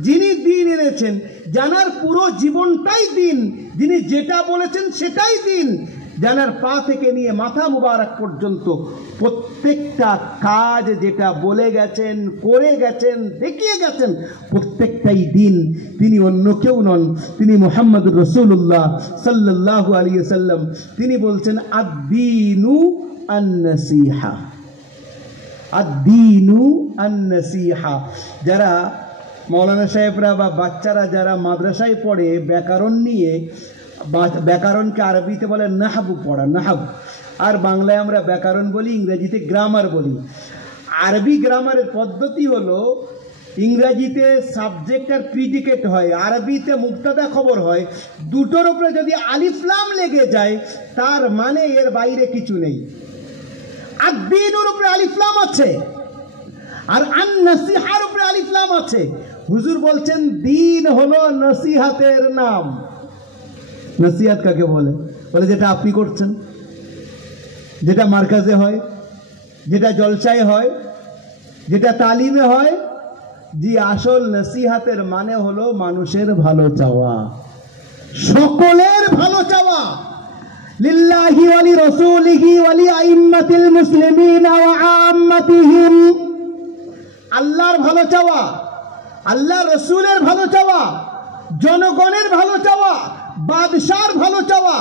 যিনি দিন এনেছেন, জানার পুরো জীবনটাই দিন, যিনি যেটা বলেছেন সেটাই দিন, জানার পা থেকে নিয়ে মাথা মুবারক পর্যন্ত প্রত্যেকটা কাজ যেটা বলে গেছেন, করে গেছেন, দেখিয়ে গেছেন, প্রত্যেকটাই দিন। তিনি অন্য কেউ নন, তিনি মুহাম্মদুর রাসূলুল্লাহ সাল্লাল্লাহু আলাইহি ওয়াসাল্লাম। তিনি বলছেন আদ-দীনু আন-নাসিহা, আদ-দীনু আন-নাসিহা। যারা মৌলানা সাহেবরা বা বাচ্চারা যারা মাদ্রাসায় পড়ে ব্যাকরণ নিয়ে, ব্যাকরণকে আরবিতে বলে নাহবু পড়া, নাহব, আর বাংলায় আমরা ব্যাকরণ বলি, ইংরেজিতে গ্রামার বলি। আরবি গ্রামারের পদ্ধতি হলো ইংরেজিতে সাবজেক্ট আর প্রিডিকেট হয়, আরবিতে মুবতাদা খবর হয়, দুটোর উপরে যদি আলিফ লাম লেগে যায় তার মানে এর বাইরে কিছু নেই। আর দ্বীনের উপরে আলিফ লাম আছে, আর আন নসিহার উপরে আলিফ লাম আছে। হুজুর বলছেন দ্বীন হলো নসিহাতের নাম। নসিহাত কাকে বলে? বলে যেটা আপনি করছেন, যেটা মার্কাজে হয়, যেটা জলসায় হয়, যেটা তালিমে হয়। জি, আসল নসিহাতের মানে হলো মানুষের ভালো চাওয়া, সকলের ভালো চাওয়া। লিল্লাহি ওয়া লিরাসূলিহি ওয়া লিআইম্মাতিল মুসলিমিনা ওয়া আম্মাতিহিম। আল্লাহর ভালো চাওয়া, আল্লাহ রসুলের ভালো চাওয়া, জনগণের ভালো চাওয়া, বাদশার ভালো চাওয়া।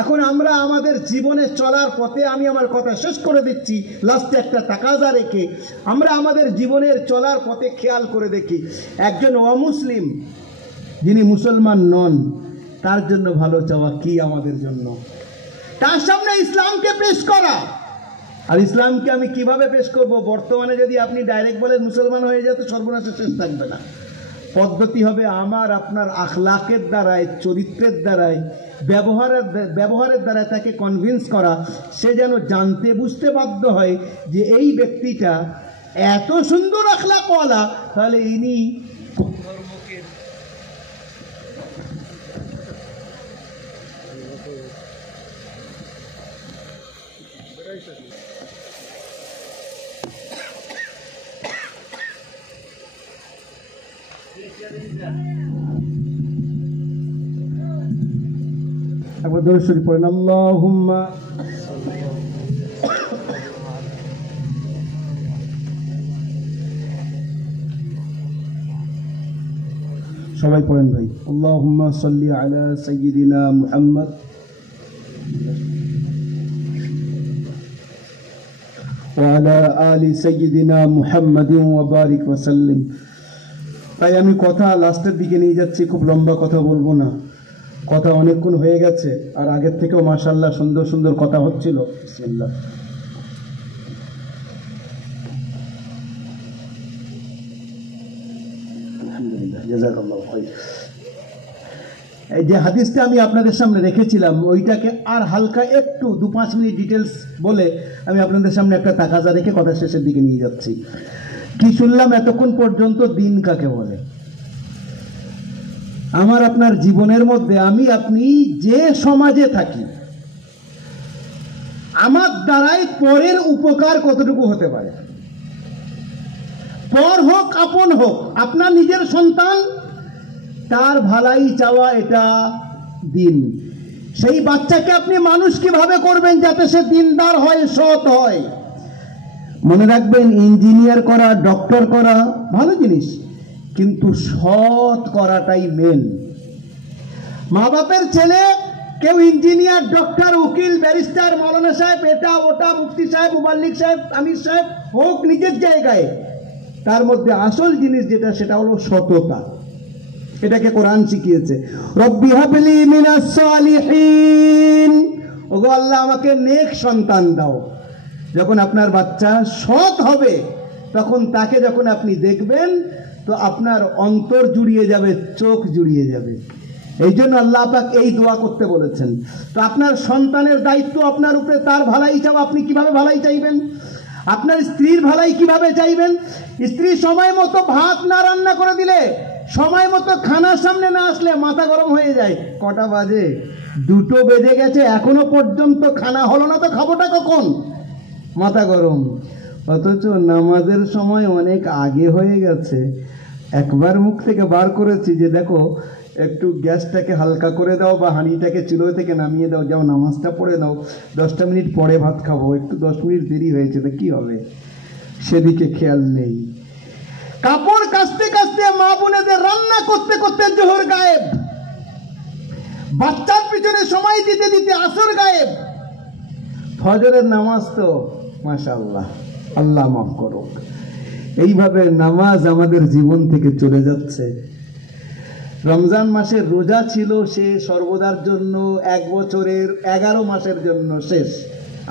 এখন আমরা আমাদের জীবনে চলার পথে, আমি আমার কথা শেষ করে দিচ্ছি লাস্টে একটা তাকাজা রেখে, আমরা আমাদের জীবনের চলার পথে খেয়াল করে দেখি, একজন অমুসলিম যিনি মুসলমান নন তার জন্য ভালো চাওয়া কি আমাদের জন্য? তার সামনে ইসলামকে পেশ করা। আর ইসলামকে আমি কিভাবে পেশ করব? বর্তমানে যদি আপনি ডাইরেক্ট বলেন মুসলমান হয়ে যায় তো সর্বনাশের শেষ থাকবে না। পদ্ধতি হবে আমার আপনার আখলাকের দ্বারাই, চরিত্রের দ্বারাই, ব্যবহারের দ্বারা তাকে কনভিন্স করা, সে যেন জানতে বুঝতে বাধ্য হয় যে এই ব্যক্তিটা এত সুন্দর আখলাকওয়ালা, তাহলে ইনি একবার দরুদ শরীফ পড়েন, আল্লাহুম্মা সবাই পড়েন ভাই, আল্লাহুম্মা সাল্লি আলা সাইয়্যিদিনা মুহাম্মদ ওয়া আলা আলি সাইয়্যিদিনা মুহাম্মাদিন ওয়া বারিক ওয়া সাল্লিম। তাই আমি কথা লাস্টের দিকে নিয়ে যাচ্ছি, খুব লম্বা কথা বলবো না, কথা অনেকক্ষণ হয়ে গেছে, আর আগের থেকেও মাশাআল্লাহ সুন্দর সুন্দর কথা হচ্ছিল। বিসমিল্লাহ। আলহামদুলিল্লাহ, জাযাকাল্লাহু খাইর। এই যে হাদিসটা আমি আপনাদের সামনে রেখেছিলাম, ওইটাকে আর হালকা একটু 2-5 মিনিট ডিটেলস বলে আমি আপনাদের সামনে একটা তাকাজা রেখে কথা শেষের দিকে নিয়ে যাচ্ছি। কি শুনলাম এতক্ষণ পর্যন্ত? দিন কাকে বলে? আমার আপনার জীবনের মধ্যে আমি আপনি যে সমাজে থাকি, আমার দ্বারাই পরের উপকার কতটুকু হতে পারে? পর হোক আপন হোক, আপনার নিজের সন্তান, তার ভালাই চাওয়া, এটা দিন। সেই বাচ্চাকে আপনি মানুষ কিভাবে করবেন যাতে সে দিনদার হয়, সৎ হয়। মনে রাখবেন, ইঞ্জিনিয়ার করা, ডক্টর করা ভালো জিনিস, কিন্তু সৎ করাটাই মেন। মা বাপের ছেলে কেউ ইঞ্জিনিয়ার, ডক্টর, উকিল, ব্যারিস্টার, মৌলানা সাহেব, এটা ওটা, মুফতি সাহেব, মুবাল্লিগ সাহেব, আমির সাহেব হোক নিজের জায়গায়, তার মধ্যে আসল জিনিস যেটা সেটা হলো সততা। এটাকে কোরআন শিখিয়েছে, রব্বি হাবলি মিনাস সালিহিন। ওগো আল্লাহ, আমাকে নেক সন্তান দাও। যখন আপনার বাচ্চা সৎ হবে, তখন তাকে যখন আপনি দেখবেন তো আপনার অন্তর জুড়িয়ে যাবে, চোখ জুড়িয়ে যাবে। এই জন্য আল্লাহ পাক এই দোয়া করতে বলেছেন। তো আপনার সন্তানের দায়িত্ব আপনার উপরে, তার ভালাই চাওয়া। আপনি কিভাবে ভালাই চাইবেন? আপনার স্ত্রীর ভালাই কিভাবে চাইবেন? স্ত্রী সময় মতো ভাত না রান্না করে দিলে, সময় মতো খানার সামনে না আসলে মাথা গরম হয়ে যায়। কটা বাজে? 2টো বেজে গেছে, এখনো পর্যন্ত খানা হলো না, তো খাবোটা কখন? মাথা গরম। অথচ নামাজের সময় অনেক আগে হয়ে গেছে। একবার মুখ থেকে বার করেছি যে দেখো একটু গ্যাসটাকে হালকা করে দাও বা হাঁড়িটাকে চুলো থেকে নামিয়ে দাও, যাও নামাজটা পড়ে দাও, 10টা মিনিট পরে ভাত খাবো, একটু 10 মিনিট দেরি হয়েছে, তো কি হবে? সেদিকে খেয়াল নেই। কাপড় কাচতে কাচতে, মা বোনেদের রান্না করতে করতে জোহর গায়েব, বাচ্চার পিছনে সময় দিতে দিতে আসর গায়েব, ফজরের নামাজ তো মাশাআল্লাহ, আল্লাহ মাফ করুক। এইভাবে নামাজ আমাদের জীবন থেকে চলে যাচ্ছে। রমজান মাসের রোজা ছিল, সে সর্বদার জন্য 1 বছরের 11 মাসের জন্য শেষ।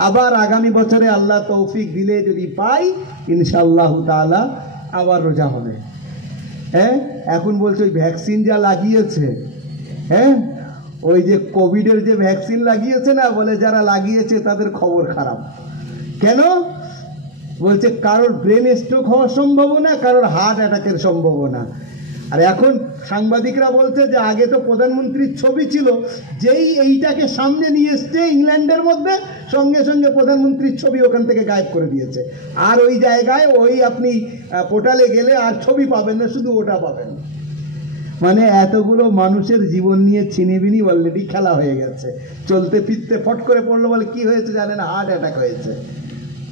আবার আগামী বছরে আল্লাহ তৌফিক দিলে যদি পাই, ইনশাআল্লাহ তাআলা আবার রোজা হবে। হ্যাঁ, এখন বলছে ওই ভ্যাকসিন যা লাগিয়েছে, হ্যাঁ ওই যে কোভিডের যে ভ্যাকসিন লাগিয়েছে না, বলে যারা লাগিয়েছে তাদের খবর খারাপ। কেন? বলছে কারোর ব্রেন স্ট্রোক হওয়ার সম্ভাবনা, কারোর হার্ট অ্যাটাকের সম্ভাবনা। আর এখন সাংবাদিকরা বলছে যে আগে তো প্রধানমন্ত্রীর ছবি ছিল, যেই এইটাকে সামনে নিয়ে এসছে ইংল্যান্ডের মধ্যে, সঙ্গে সঙ্গে প্রধানমন্ত্রীর ছবি ওখান থেকে গায়েব করে দিয়েছে। আর ওই জায়গায় ওই আপনি পোর্টালে গেলে আর ছবি পাবেন না, শুধু ওটা পাবেন। মানে এতগুলো মানুষের জীবন নিয়ে ছিনিবিনি অলরেডি খেলা হয়ে গেছে। চলতে ফিরতে ফট করে পড়লো, বলে কি হয়েছে জানেন, হার্ট অ্যাটাক হয়েছে,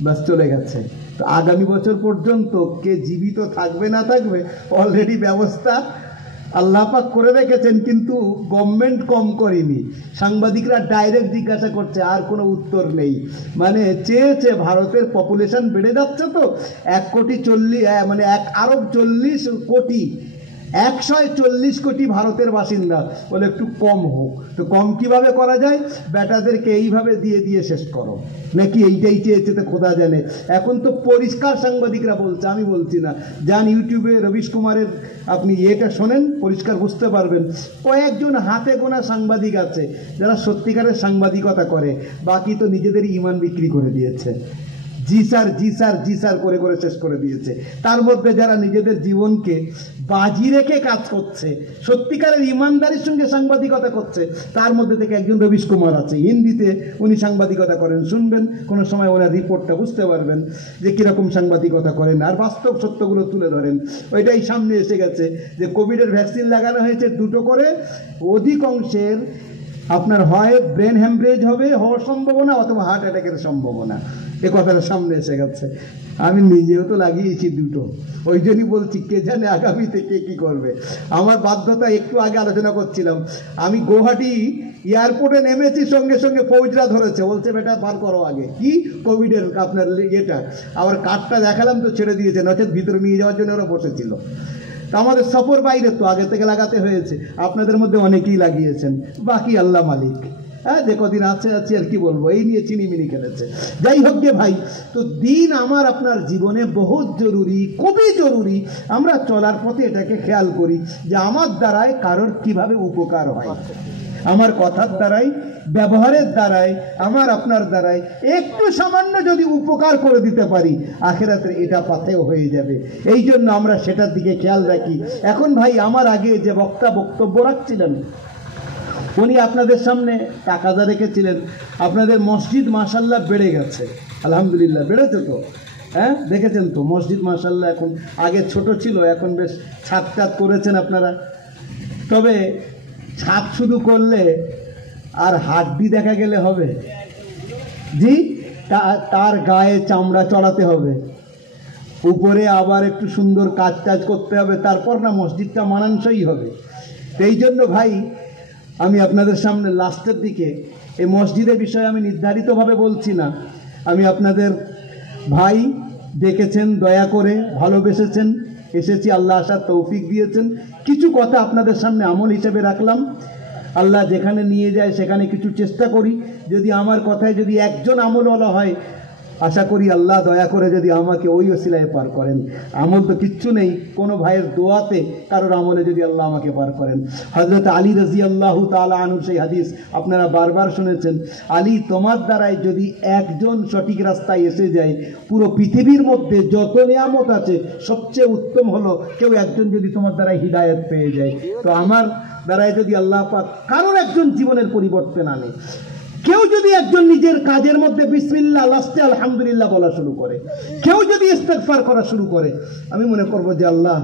বাস চলে গেছে। তো আগামী বছর পর্যন্ত কে জীবিত থাকবে না থাকবে অলরেডি ব্যবস্থা আল্লাহ পাক করে রেখেছেন, কিন্তু গভর্নমেন্ট কম করেনি। সাংবাদিকরা ডাইরেক্ট জিজ্ঞাসা করছে, আর কোনো উত্তর নেই। মানে চেয়েছে, ভারতের পপুলেশন বেড়ে যাচ্ছে তো, 140 কোটি ভারতের বাসিন্দা, বলে একটু কম হোক। তো কম কিভাবে করা যায়? বেটাদেরকে এইভাবে দিয়ে দিয়ে শেষ করো, নাকি এইটাই চেয়েছে তো খোদা জানে। এখন তো পরিষ্কার সাংবাদিকরা বলছে, আমি বলছি না, যান ইউটিউবে রবিশ কুমারের আপনি এটা শোনেন, পরিষ্কার বুঝতে পারবেন। কয়েকজন হাতে গোনা সাংবাদিক আছে যারা সত্যিকারের সাংবাদিকতা করে, বাকি তো নিজেদের ইমান বিক্রি করে দিয়েছে। জি স্যার জি স্যার জি স্যার করে করে শেষ করে দিয়েছে। তার মধ্যে যারা নিজেদের জীবনকে বাজি রেখে কাজ করছে, সত্যিকারের ইমানদারির সঙ্গে সাংবাদিকতা করছে, তার মধ্যে থেকে একজন রবিশ কুমার আছে। হিন্দিতে উনি সাংবাদিকতা করেন, শুনবেন কোনো সময় ওনার রিপোর্টটা বুঝতে পারবেন যে কীরকম সাংবাদিকতা করেন, আর বাস্তব সত্যগুলো তুলে ধরেন। ওইটাই সামনে এসে গেছে যে কোভিডের ভ্যাকসিন লাগানো হয়েছে দুটো করে, অধিকাংশের আপনার হয় ব্রেন হ্যামরেজ হওয়ার সম্ভাবনা, অথবা হার্ট অ্যাটাকের সম্ভাবনা। এ কথাটা সামনে এসে গেছে। আমি নিজেও তো লাগিয়েছি দুটো, ওই জন্যই বলছি কে জানে আগামীতে কে কী করবে। আমার বাধ্যতা, একটু আগে আলোচনা করছিলাম, আমি গুয়াহাটি এয়ারপোর্টে নেমেছি, সঙ্গে সঙ্গে ফৌজরা ধরেছে, বলছে বেটা বার করো আগে কি কোভিডের আপনার ইয়েটা। আবার কার্ডটা দেখালাম তো ছেড়ে দিয়েছে, নচেত ভিতরে নিয়ে যাওয়ার জন্য ওরা বসেছিল। তা আমাদের সফর বাইরে তো আগে থেকে লাগাতে হয়েছে, আপনাদের মধ্যে অনেকেই লাগিয়েছেন, বাকি আল্লাহ মালিক। হ্যাঁ, যে কদিন আছে আর কি বলবো, এই নিয়ে চিনিমিনি খেলেছে। যাই হোক গে ভাই, তো দিন আমার আপনার জীবনে বহুত জরুরি, খুবই জরুরি। আমরা চলার পথে এটাকে খেয়াল করি যে আমার দ্বারায় কারোর কিভাবে উপকার হয়, আমার কথার দ্বারাই, ব্যবহারের দ্বারাই, আমার আপনার দ্বারাই একটু সামান্য যদি উপকার করে দিতে পারি, আখেরাতে এটা পাথেয় হয়ে যাবে। এই জন্য আমরা সেটার দিকে খেয়াল রাখি। এখন ভাই, আমার আগে যে বক্তব্য রাখছিলেন, উনি আপনাদের সামনে তাকাজা রেখেছিলেন, আপনাদের মসজিদ মাশাআল্লাহ বেড়ে গেছে, আলহামদুলিল্লাহ বেড়েছে তো। হ্যাঁ, দেখেছেন তো মসজিদ মাশাআল্লাহ, এখন আগে ছোট ছিল, এখন বেশ ছাদ টাদ করেছেন আপনারা। তবে ছাদ শুধু করলে আর হাড্ডি দেখা গেলে হবে? জি, তার গায়ে চামড়া চড়াতে হবে, উপরে আবার একটু সুন্দর কাজ টাজ করতে হবে, তারপর না মসজিদটা মানানসই হবে। এই জন্য ভাই, আমি আপনাদের সামনে লাস্টের দিকে এই মসজিদের বিষয়ে আমি নির্ধারিতভাবে বলছি না, আমি আপনাদের ভাই, দেখেছেন, দয়া করে ভালোবেসেছেন, এসেছি, আল্লাহ আসার তৌফিক দিয়েছেন। কিছু কথা আপনাদের সামনে আমল হিসেবে রাখলাম। আল্লাহ যেখানে নিয়ে যায় সেখানে কিছু চেষ্টা করি। যদি আমার কথায় যদি একজন আমলওয়ালা হয়, আশা করি আল্লাহ দয়া করে যদি আমাকে ওই ওসিলায় পার করেন। আমল তো কিচ্ছু নেই, কোনো ভাইয়ের দোয়াতে কারোর আমলে যদি আল্লাহ আমাকে পার করেন। হযরত আলী রাদিয়াল্লাহু তাআলা আনহু, সেই হাদিস আপনারা বারবার শুনেছেন, আলী তোমার দ্বারাই যদি একজন সঠিক রাস্তায় এসে যায়, পুরো পৃথিবীর মধ্যে যত নিয়ামত আছে সবচেয়ে উত্তম হলো কেউ একজন যদি তোমার দ্বারাই হিদায়াত পেয়ে যায়। তো আমার দ্বারাই যদি আল্লাহ পাক কারোর একজন জীবনের পরিবর্তন আনে, কেউ যদি একজন নিজের কাজের মধ্যে বিসমিল্লাহ, লাস্টে আলহামদুলিল্লাহ বলা শুরু করে, কেউ যদি ইস্তেগফার করা শুরু করে, আমি মনে করব যে আল্লাহ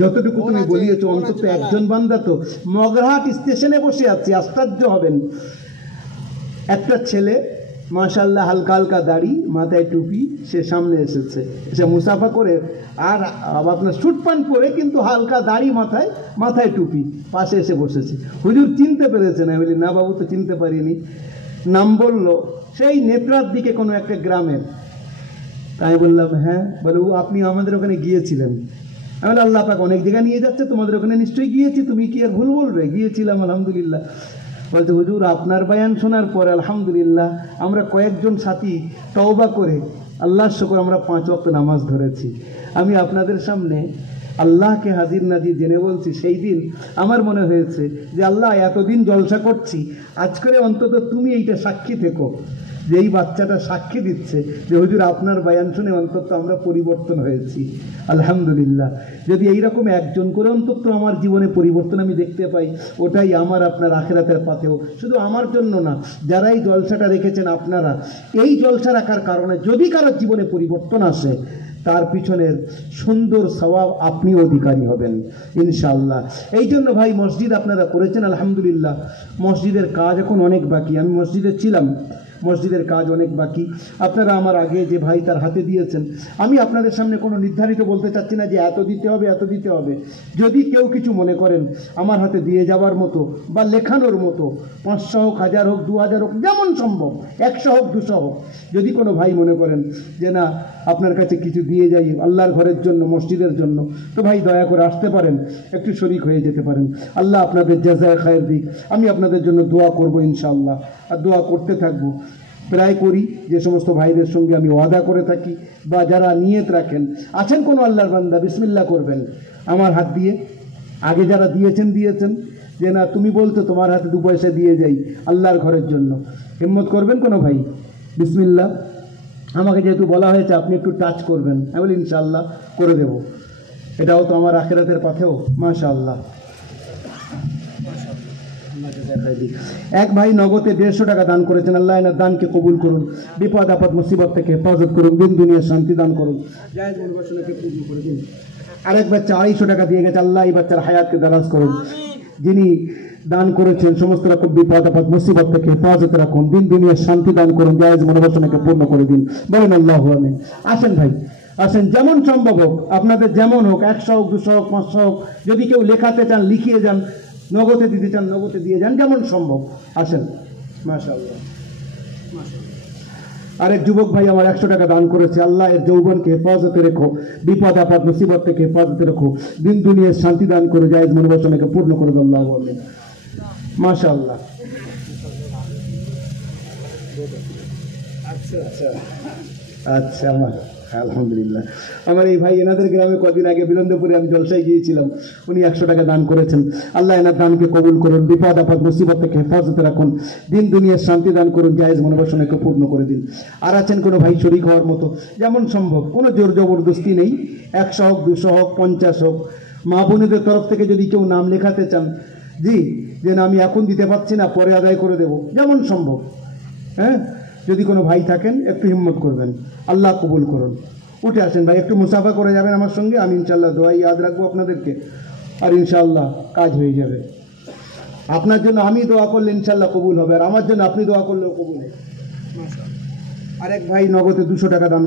যতটুকু তুমি বলিয়েছো, অন্তত একজন বান্দা তো। মগরাহাট স্টেশনে বসে আছি, আশ্চর্য হবেন, একটা ছেলে মাশাআল্লাহ, হালকা হালকা দাড়ি, মাথায় টুপি, সে সামনে এসেছে, সে মুসাফা করে, আর আপনার স্যুট প্যান্ট পরে, কিন্তু হালকা দাড়ি, মাথায় টুপি, পাশে এসে বসেছে। হুজুর চিনতে পেরেছেন? আমি বলি না বাবু, তো চিনতে পারিনি। নাম বলল, সেই নেত্রার দিকে কোনো একটা গ্রামের। আমি বললাম হ্যাঁ। বলে ও আপনি আমাদের ওখানে গিয়েছিলেন? আমি বলি আল্লাহ পাক অনেক জায়গায় নিয়ে যাচ্ছে, তোমাদের ওখানে নিশ্চয়ই গিয়েছি, তুমি কি আর ভুল বলবে? গিয়েছিলাম আলহামদুলিল্লাহ। বলতে হুজুর আপনার বয়ান শোনার পরে আলহামদুলিল্লাহ আমরা কয়েকজন সাথী তওবা করে আল্লাহর শুকর আমরা 5 ওয়াক্ত নামাজ ধরেছি। আমি আপনাদের সামনে আল্লাহকে হাজির নাজির জেনে বলছি, সেই দিন আমার মনে হয়েছে যে আল্লাহ এতদিন জলসা করছি, আজ করে অন্তত তুমি এইটা সাক্ষী থেকো, যে এই বাচ্চাটা সাক্ষী দিচ্ছে যে হুজুর আপনার বয়ান শুনে অন্তত আমরা পরিবর্তন হয়েছি। আলহামদুলিল্লাহ, যদি এইরকম একজন করে অন্তত আমার জীবনে পরিবর্তন আমি দেখতে পাই, ওটাই আমার আপনার আখিরাতের পাথেও। শুধু আমার জন্য না, যারা এই জলসাটা রেখেছেন আপনারা, এই জলসা রাখার কারণে যদি কারোর জীবনে পরিবর্তন আসে, তার পিছনের সুন্দর সওয়াব আপনিও অধিকারী হবেন ইনশাআল্লাহ। এই জন্য ভাই মসজিদ আপনারা করেছেন, আলহামদুলিল্লাহ। মসজিদের কাজ এখন অনেক বাকি, আমি মসজিদে ছিলাম, মসজিদের কাজ অনেক বাকি। আপনারা আমার আগে যে ভাই তার হাতে দিয়েছেন, আমি আপনাদের সামনে কোনো নির্ধারিত বলতে চাচ্ছি না যে এত দিতে হবে এত দিতে হবে। যদি কেউ কিছু মনে করেন আমার হাতে দিয়ে যাওয়ার মতো বা লেখানোর মতো, 500 হোক, 1000 হোক, 2000 হোক, যেমন সম্ভব, 100 হোক, 200 হোক, যদি কোনো ভাই মনে করেন যে না আপনার কাছে কিছু দিয়ে যাই আল্লাহর ঘরের জন্য, মসজিদের জন্য, তো ভাই দয়া করে আসতে পারেন, একটু শরিক হয়ে যেতে পারেন। আল্লাহ আপনাদের জাযায়ে খায়ের দিক। আমি আপনাদের জন্য দোয়া করব ইনশাআল্লাহ, আর দোয়া করতে থাকবো, প্রায় করি। যে সমস্ত ভাইদের সঙ্গে আমি ওয়াদা করে থাকি বা যারা নিয়ত রাখেন, আছেন কোনো আল্লাহর বান্দা, বিসমিল্লাহ করবেন আমার হাত দিয়ে। আগে যারা দিয়েছেন যে না তুমি বলতো তোমার হাতে 2 পয়সা দিয়ে যাই আল্লাহর ঘরের জন্য, হিম্মত করবেন কোনো ভাই? বিসমিল্লাহ। আমাকে যেহেতু বলা হয়েছে আপনি একটু টাচ করবেন, আমি বলি ইনশাআল্লাহ করে দেব। এটাও তো আমার আখিরাতের পথেও। মাশাআল্লাহ। এক ভাই নগদে 150 টাকা দান করেছেন, আল্লাহ এনার দানকে কবুল করুন, বিপদ আপদ মুসিবত থেকে হেফাজত করুন, দিন দুনিয়ার শান্তি দান করুন, জায়েজ মনোবাসনাকে পূর্ণ করে দিন। আরেক বাচ্চা 250 টাকা দিয়ে গেছে, আল্লাহ এই বাচ্চার হায়াতকে দারাজ করুন। যিনি দান করেছেন সমস্ত রকম বিপদ আপদ মুসিবত থেকে হেফাজত রাখুন, দিন দুনিয়ার শান্তি দান করুন, জায়েজ মনোবাসনাকে পূর্ণ করে দিন। বলেন আল্লাহু আমিন। আসেন ভাই, আসেন, যেমন সম্ভব হোক, আপনাদের যেমন হোক, 100 হোক, 200 হোক, 500 হোক, যদি কেউ লেখাতে চান লিখিয়ে যান, নগদে দিতে চান নগদে দিয়ে যান, যেমন সম্ভব। আসেন। মাশাআল্লাহ। আরেক যুবক ভাই আমার 100 টাকা দান করেছে, আল্লাহ এর যৌবনকে হেফাজতে রেখো, বিপদ আপদ মুসিবত থেকে হেফাজতে রেখো, দিন দুনিয়ার শান্তি দান করে, জায়েজ মনোবাসনাকে পূর্ণ করে দাও। আল্লাহু আমিন। মাশাআল্লাহ। আচ্ছা আচ্ছা আচ্ছা, আমার আলহামদুলিল্লাহ। আমার এই ভাই, এনাদের গ্রামে কদিন আগে বিরন্দপুরে আমি জলসায় গিয়েছিলাম, উনি 100 টাকা দান করেছেন। আল্লাহ এনার দানকে কবুল করুন, বিপদ আপদ মুসিবত থেকে হেফাজতে রাখুন, দিন দুনিয়ার শান্তি দান করুন, জায়েজ মনোবাসনাকে পূর্ণ করে দিন। আর আছেন কোনো ভাই শরীক হওয়ার মতো, যেমন সম্ভব, কোনো জোর জবরদস্তি নেই, 100 হোক, 200 হোক, 50 হোক। মা বোনেদের তরফ থেকে যদি কেউ নাম লেখাতে চান, জি, যে না আমি এখন দিতে পারছি না, পরে আদায় করে দেব, যেমন সম্ভব। হ্যাঁ, যদি কোনো ভাই থাকেন একটু হিম্মত করবেন, আল্লাহ কবুল করুন। উঠে আসেন ভাই, একটু মুসাফা করে যাবেন আমার সঙ্গে, আমি ইনশাআল্লাহ দোয়া ইয়াদ রাখবো আপনাদেরকে, আর ইনশাআল্লাহ কাজ হয়ে যাবে। আপনার জন্য আমি দোয়া করলে ইনশাআল্লাহ কবুল হবে, আর আমার জন্য আপনি দোয়া করলেও কবুল হবে। আরেক ভাই নগদে 200 টাকা দান,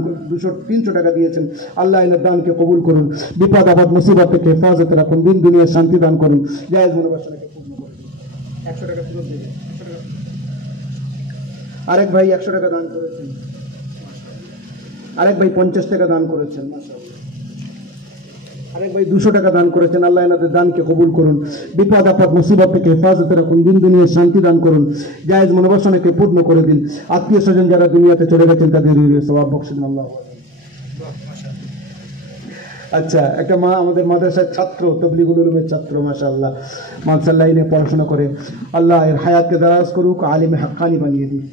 300 টাকা দিয়েছেন, আল্লাহ এনার দানকে কবুল করুন, বিপদ আপদ মুসিবত থেকে হেফাজতে রাখুন, দিন দুনিয়ার শান্তি দান করুন, জায়েজ মনোবাসনাকে পূর্ণ করুন। 100 টাকা তুলে দেবেন। আরেক ভাই 100 টাকা দান করেছেন, আরেক ভাই 50 টাকা দান করেছেন, আরেক ভাই 200 টাকা দান করেছেন, আল্লাহ এনাদের দানকে কবুল করুন, বিপদ আপদ মুসিবত থেকে হেফাজতে রাখুন, দিন দুনিয়ার শান্তি দান করুন, জায়েজ মনোবাসনাকে পূর্ণ করে দিন। আত্মীয় স্বজন যারা দুনিয়াতে চলে গেছেন তাদের সওয়াব বখশেন আল্লাহ। আচ্ছা, একটা মা আমাদের মাদ্রাসার ছাত্র, তাবলীগুল উলুমের ছাত্র, মাশাআল্লাহ, মাদ্রাসা লাইনে পড়াশোনা করে, আল্লাহ এর হায়াতকে দারাজ করুক, আলিমে হাক্কানি বানিয়ে দিন।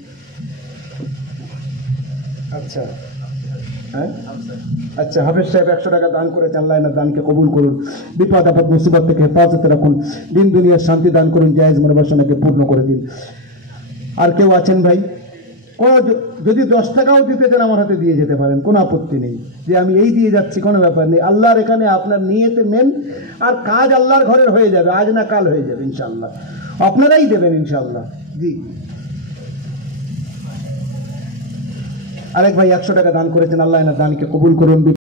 আচ্ছা, হ্যাঁ, আচ্ছা, হাফেজ সাহেব 100 টাকা দান করেছেন, আল্লাহ এনার দানকে কবুল করুন, বিপদ আপদ মুসিবত থেকে হেফাজতে রাখুন, দিন দুনিয়ার শান্তি দান করুন, জায়েজ মনোবাসনাকে পূর্ণ করে দিন। আর কেউ আছেন ভাই, যদি 10 টাকাও দিতে চান আমার হাতে দিয়ে যেতে পারেন, কোনো আপত্তি নেই, যে আমি এই দিয়ে যাচ্ছি, কোনো ব্যাপার নেই। আল্লাহর এখানে আপনার নিয়তে নেন, আর কাজ আল্লাহর ঘরের হয়ে যাবে, আজ না কাল হয়ে যাবে ইনশাআল্লাহ, আপনারাই দেবেন ইনশাআল্লাহ। জি। আরেক ভাই 100 টাকা দান করেছেন, আল্লাহ এনার দানকে কবুল করুন।